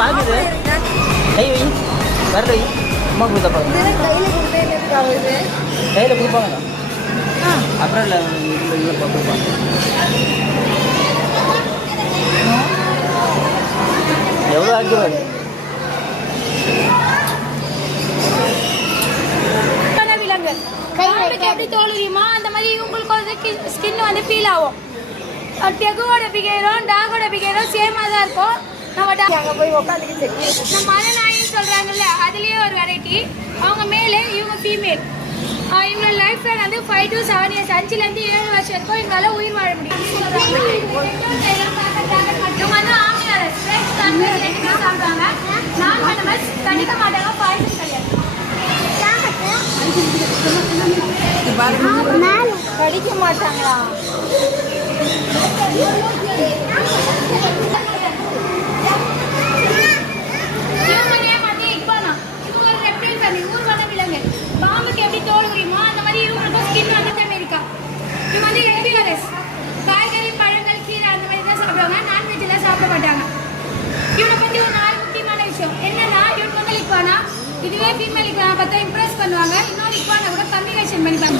பாக்குது கை வை வரல வை அம்மா கொடுத்தா பாருங்க கையில் கொடுப்பாங்க அப்புறம் இல்லை இதில் கொடுப்பாங்க எவ்வளோ ஆக்கிடுவாரு எப்படி தோலுரியுமா அந்த மாதிரி உங்களுக்கு வந்து ஸ்கின் வந்து ஃபீல் ஆகும். டெகுவோட பிகேரும் டாகோட பிகேரும் சேமாக தான் இருக்கும். நம்ம போய் உட்காந்துக்கிட்டு நம்ம மலைநாயின்னு சொல்கிறாங்கல்ல அதுலேயே ஒரு வெரைட்டி. அவங்க மேலே இவங்க ஃபீமேல். இவங்களோட லைஃப் ஸ்டைல் வந்து 5 to 7 years 5லேருந்து 7 வருஷம் இருக்கும். இவங்களால உயிர் வாழ முடியும். இவங்க வந்து ஆமியார் சாப்பிடுவாங்க. நான் பண்ண கண்டிக்க மாட்டாங்க. பாய்சன் கிடையாது. படிக்க மாட்டாங்களா? பாம்புக்கு எப்படி தோல் உரியுமோ அந்த மாதிரி இவங்களுக்கும் ஸ்கின் வந்து அமெரிக்கா. இவங்க வந்து ஹெர்பிவரஸ். காய்கறி பழங்கள் கீரை அந்த மாதிரி தான் சாப்பிடுவாங்க. நான்வெஜ் எல்லாம் சாப்பிட மாட்டாங்க. இவனை பற்றி ஒரு 4 முக்கியமான விஷயம் என்னன்னா இவங்க வந்து லிக்வானா இதுவே ஃபீமேல் லிக்வானா பார்த்தா இம்ப்ரெஸ் பண்ணுவாங்க. இன்னொரு லிக்வானா கூட கம்யூனிகேஷன் பண்ணிப்பாங்க.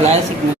Classic.